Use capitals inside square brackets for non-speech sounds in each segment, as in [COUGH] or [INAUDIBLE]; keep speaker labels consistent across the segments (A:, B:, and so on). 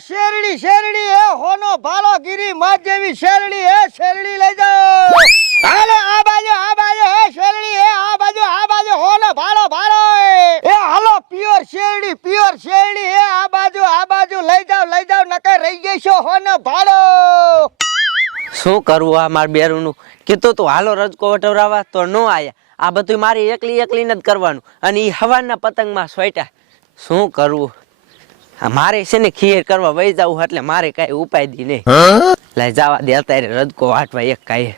A: શેરડી શેરડી એ હોનો ભાલો ગીરી માત જેવી શેરડી એ શેરડી લઈ જાઓ. હાલે, આ બાજુ આ બાજુ હે, શેરડી એ આ બાજુ આ બાજુ, હોનો ભાલો ભાલો એ, હાલો પ્યોર શેરડી પ્યોર શેરડી એ આ બાજુ આ બાજુ, લઈ જાઓ લઈ જાઓ, નકર રહી જઈશો હોનો ભાલો.
B: શું કરવું આ માર બેરુનું? કીધું તું, હાલો, રજકો વટવરાવા, તો ન આયા. આ બધું મારી એકલી એકલીને જ કરવાનું. અને એ હવાના પતંગમાં સોયટા. શું કરવું મારે છે ને ખીર કરવા વહી જવું એટલે મારે કઈ ઉપાય દી નહીં. લઈ જવા દે અત્યારે રદકો વાટવા એક કાંઈ.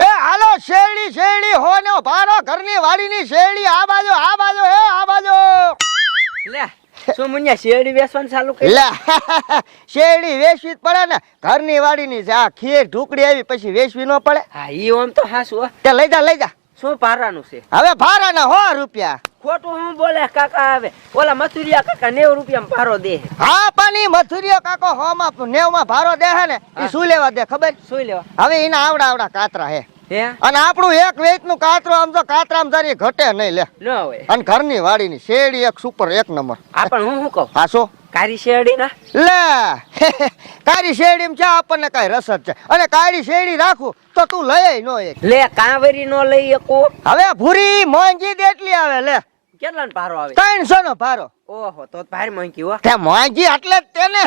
A: એ હાલો શેરડી શેરડી ને ભારો ઘરની વાડીની શેરડી આ બાજુ આ બાજુ હે આ બાજુ.
B: લે શું મુન્યા શેરડી વેચવાનું ચાલુ કરી
A: લે [LAUGHS] શેરડી વેચવી જ પડે ને ઘરની વાડીની છે આ ખીર ઢુકડી આવી પછી વેચવી ન પડે.
B: હા ઈ ઓમ તો હાસુ હો.
A: તે લઈ જા લઈ જા.
B: શું ભારાનું છે?
A: હવે ભારાના હો રૂપિયા.
B: ખોટું હું બોલે કાકા આવે. ઓલા મથુરિયા કાકા નેવું દે
A: હા પાણી મથુરીઓ કાકો હોમાં નેવમાં ભારો દે હે ને એ શું લેવા દે ખબર?
B: શું લેવા?
A: હવે એના આવડા આવડા કાતરા હે.
B: હે?
A: અને આપણું એક વેચનું કાતરો આમ તો કાતરામ જરી ઘટે નહીં લે.
B: ન
A: અને ઘરની વાડીની શેડી એક સુપર એક નંબર.
B: આ હું શું કહું?
A: હા શું?
B: કારી શેરડી ના
A: લે કારી શેરડીમાં ચા આપણને કઈ રસ જ છે. અને કાળી શેરડી રાખું તો તું લઈ નો એક.
B: લે કાંવરી નો લઈ શકું
A: હવે ભૂરી મોંઘી દેટલી આવે લે.
B: કેટલા ભારો આવે?
A: ત્રણસો નો ભારો.
B: ઓહો તો ભારે મોંઘી હો.
A: તે મોંઘી એટલે તેને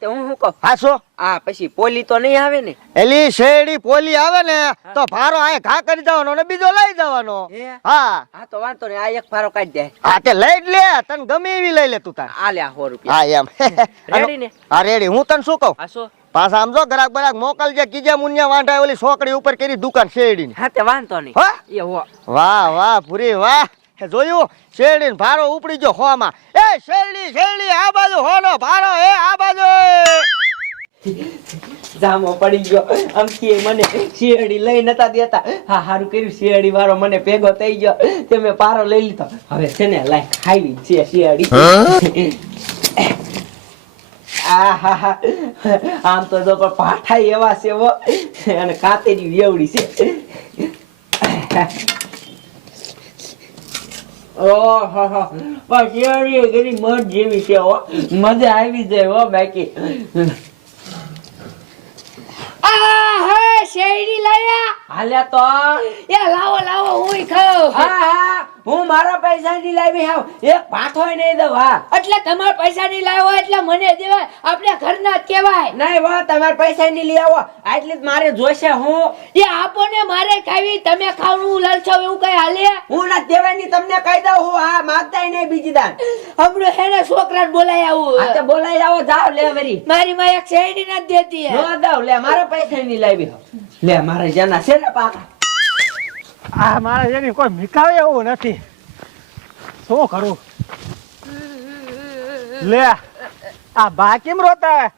B: તે હું શું કહું?
A: હા શું?
B: આ પછી પોલી તો નહીં આવે ને.
A: એલી શેરડી પોલી આવે ને તો ફારો આ ઘા કરી દેવાનો ને બીજો લઈ જવાનો.
B: હા?
A: હા.
B: તો વાંધો નહીં આ એક ફારો કાઢી દે.
A: હા તે લઈ જ લે તને ગમે એવી લઈ લે તું તાર.
B: આ લે 100 રૂપિયા.
A: હા એમ. [LAUGHS]
B: રેડી ને?
A: હા રેડી. હું તને શું કહું?
B: હા શું?
A: પાછા આમ જો ગ્રાહક બરાક મોકલજે કીજે મુનિયા વાંઢા ઓલી છોકરી ઉપર કરી દુકાન શેરડી
B: હા તે વાંધો નહીં.
A: હા?
B: એ હો.
A: વાહ વાહ પૂરી વાહ. હે, જોયું? શેરડી ભારો ઉપડી ગયો હોમાં એ, શેરડી શેરડી, આ બાજુ હોનો ભારો, એ, આ બાજુ.
B: જામો પડી ગયો. અમથી મને શિયાળી લઈ નતા દેતા. હા સારું કર્યું. શિયાળી વાળો મને ભેગો થઈ ગયો. તે મેં પારો લઈ લીધો. હવે છે ને લાઈ ખાવી છે શિયાળી. આમ તો જો પણ પાઠા એવા છે અને કાતેરી એવડી છે. પણ શેરડી ઘણી મધ જેવી છે હો. મજા આવી જાય હો બાકી.
C: શેરડી લાયા?
B: હાલ્યા તો.
C: એ લાવો લાવો હું ખાવ
B: હા હા. હું મારા પૈસા ની લાવી હાવ એક પાથો નહીં દવા
C: એટલે તમારા પૈસા ની લાવો એટલે મને દેવાય. આપણે ઘરના જ કહેવાય.
B: નહીં વાહ તમારે પૈસા ની લઈ આવો. આટલી મારે જોશે હું.
C: એ આપો ને મારે ખાવી તમે ખાવું લલચાવ એવું કઈ હાલે?
B: હું ના દેવાની તમને કહી દઉં હું હા માગતા નહીં બીજી દાન.
C: હમણાં હેને છોકરાને બોલાય
B: આ તો બોલાય આવો જાવ લે વરી.
C: મારી માં એક શેરડી નથી દેતી
B: ન દઉં લે મારા પૈસા ની લાવી લે મારે જેના છે ને પાકા.
D: આ મારે જેની કોઈ મિકાવે એવું નથી. શું કરું? લે આ બા કેમ રોતા?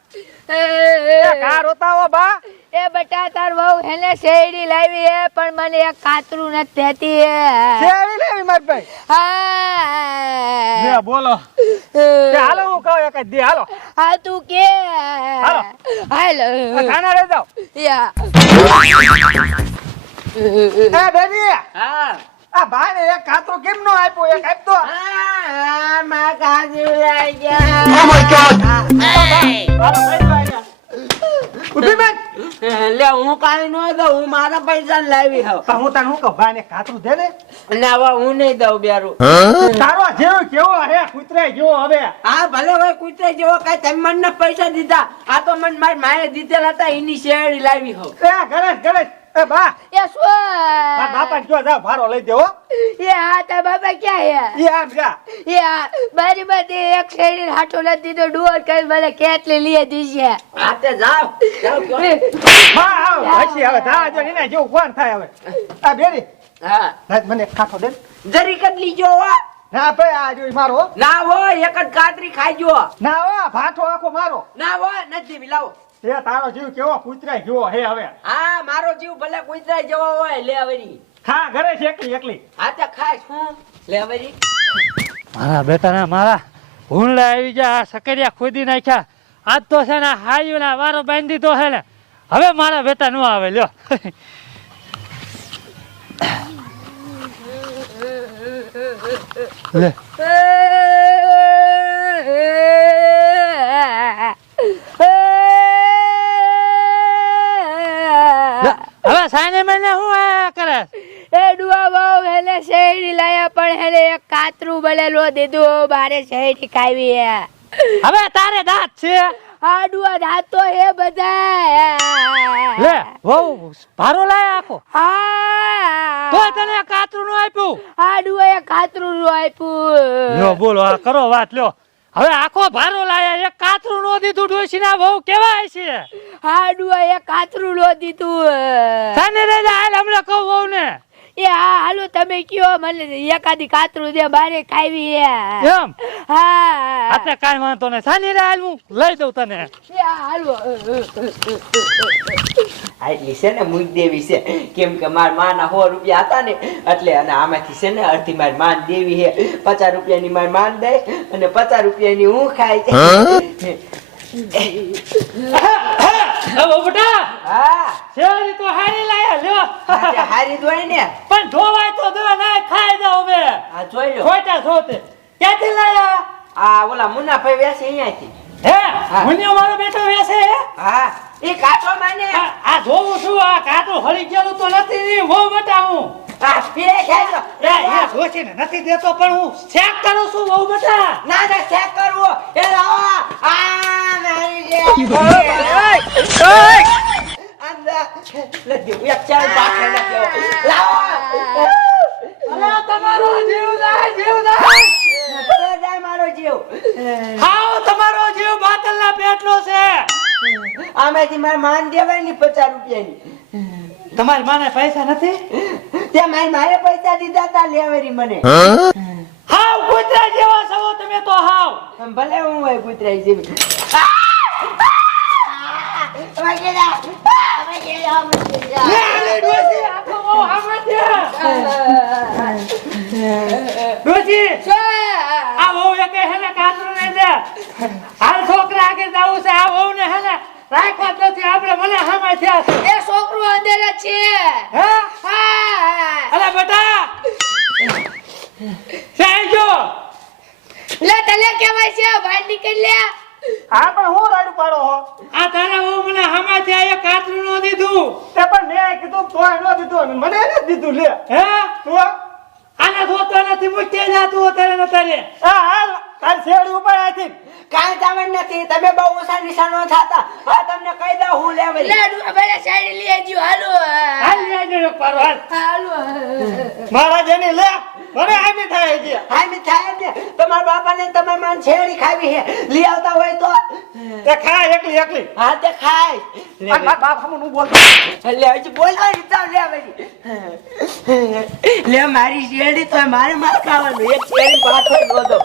D: કા રોતા હો બા?
C: એ બટા તાર વહુ હેને શેરડી લાવી હે પણ મને એક કાતરું નથી દેતી હે.
D: શેરડી લેવી મારી ભાઈ? લે
C: હા
D: બોલો હાલો હું કહું એક દે હાલો.
C: હા તું કે.
D: હાલો.
C: હાલો.
D: ખાના
C: યા.
D: એ બેબી!
B: હા.
D: આ ભાઈ ને એક કાતરો કેમ નો આપ્યો? એક આપતો
B: હા મા કાજી લઈ ગયા.
D: ઓ માય ગોડ અહીંયા. બેન.
B: લે હું કાઈ ન દઉં હું મારા પૈસા લાવી હાવ
D: પણ હું તને શું કહું બા ને કાતરું દે ને?
B: ના હવે હું નહીં દઉં બેરું.
D: તારો જેવો કેવો હે કૂતરે જેવો હવે.
B: હા ભલે ભાઈ કૂતરે જેવો કઈ તમે મને પૈસા દીધા. આ તો મને મારી માએ દીધેલા હતા એની શેરડી લાવી હોવ
D: એ ગણેશ ગણેશ. એ બા.
C: એ શું?
D: બાપા જો જા ભારો લઈ દેવો
C: એ હા તાર બાપા ક્યાં હે?
D: એ આમ જા.
C: એ મારી માટે એક શેરી હાટો નથી દીધો ડુઅર કરી મને કેટલી લઈ દીશે
B: હાથે જાવ. જાવ.
D: હા આવ. હસી હવે જા જો ને જો કોણ થાય હવે. આ બેરી.
B: હા.
D: રાત મને એક દે. ને.
B: જરી કદ લીજો હો.
D: ના ભાઈ આ જો મારો
B: ના હોય એક જ કાતરી ખાઈજો
D: ના હો ભાઠો આખો મારો.
B: ના હોય નથી મિલાવો
D: એ તારો જીવ કેવો કૂતરા જેવો હે હવે.
B: હા મારો જીવ ભલે કૂતરા જેવો હોય લે હવેરી
D: હા ઘરે છે એકલી એકલી.
B: હા તે ખાય હું લે હવેરી
D: મારા બેટા મારા હુંડલા આવી જા આ સકરિયા ખોદી નાખ્યા. આજ તો છે ને હાયું ના વારો બાંધી તો છે ને. હવે મારા બેટા નો આવે લ્યો. લે.
C: બેડુઆ બહુ હેલે શેડી લાયા પણ હેલે કાતરું બળેલો દીધું બારે શેડી ખાવી હે.
D: હવે તારે દાંત છે?
C: આડુઆ દાંત તો હે બધા.
D: લે વહુ ભારો લાય આખો.
C: હા.
D: તો તને કાતરું નું આપ્યું?
C: આડુઆ એ કાતરું નું આપ્યું.
D: લ્યો બોલો આ કરો વાત લો હવે આખો ભારો લાયા એક કાતરું નો દીધું ડોસી ના બહુ કેવાય છે?
C: હાડુઆ એક કાતરું નો દીધું.
D: તને રે હાલ હમણાં કહું બહુ ને
C: એ હા હાલો તમે કયો? મને એકાદી કાતરું દે બારે ખાવી હે.
D: એમ?
C: હા
D: આતે કાંઈ વાંધો નહીં. સાની રે હાલ હું લઈ દઉં તને.
C: એ હા, હાલો.
B: આટલી છે ને મૂક દેવી છે. કેમ કે માર માના સો રૂપિયા હતા ને એટલે અને આમાંથી છે ને અડધી માર માન દેવી છે. પચાસ રૂપિયાની માર માન દે અને પચાસ રૂપિયાની હું ખાઈ
D: હવે બેટા.
B: હા.
D: શેરડી તો હારી લાયા લ્યો.
B: હારી દોય ને.
D: પણ ધોવાય તો દો ના ખાઈ જાવ
B: આ જોઈ લો.
D: ખોટા ક્યાંથી લાયા?
B: આ ઓલા મુન્નાભાઈ વેસે અહીંયાથી.
D: હે? મુનિયો મારો બેટો વેસે હે?
B: હા. એ કાચો માને.
D: આ જોઉં છું આ કાટું હળી ગયેલું તો નથી હું
B: આ પીરે લો.
D: એ એ જોશે ને નથી દેતો પણ હું ચેક કરું છું બહુ બેટા.
B: ના ના ચેક કરવો એ લાવો. આ મારી જે અંદર લદ્યો એક ચાર બાકી લદ્યો લાવો
D: અરે તમારો જીવ જાય જીવ જાય
B: મારો જીવ
D: ખાઓ તમારો જીવ બાતલના પેટનો છે
B: આમાંથી મારે માન દેવાયની પચાસ રૂપિયાની
D: તમારી માને પૈસા નથી?
B: તે મારી મારે પૈસા દીધા તા લેવરી મને
D: હાવ કૂતરા જેવા છો તમે તો હાવ.
B: ભલે હું હોય ગુજરાત જેવી.
D: લે ડોસી આ વહુ એકે હેને કાતરું નહીં દે હાલ છોકરા આગળ જાવું છે આ વહુ ને હેને રાખવા જ નથી આપણે મને હામાં થયા છે
C: એ છોકરું અંદર છે
D: હે
C: હા
D: અલે બેટા
C: લે તને કેવાય છે? ભાઈ નીકળ લે.
A: હા પણ હું રાડું પાડો હો?
D: આ તારા હું મને હામાં એ કાતરું નો દીધું.
A: તે પણ મેં કીધું તો એનો દીધું. અને મને એને દીધું લે.
D: હે?
A: તું
D: આને ધોતો નથી મૂકી જાતું અત્યારે ન તારે
A: આ હાલ. તાર શેરડી ઉપર આથી.
B: કાઈ જવાનું નથી તમે બહુ ઓછા નિશાનો થાતા. હા તમને કહી દઉં હું લેવરી
C: લે ડુઆ બેટા સાઈડ લઈ આવજો. હાલો.
D: હાલ લઈ આવજો એક હાલ.
C: હાલો.
A: મહારાજ જેની લે. મને આમે થાય છે.
B: આમે થાય છે. તમારા બાપાને તમે માન છેડી ખાવી છે. લઈ આવતા હોય તો.
A: તે ખાય એકલી એકલી.
B: હા તે ખાય.
A: અને મારા બાપા મને બોલ
B: લે હજી બોલવાની તો લે વળી લે મારી શેરડી તો મારે માર ખાવાનું એક શેરડી પાછળ દો નહોતો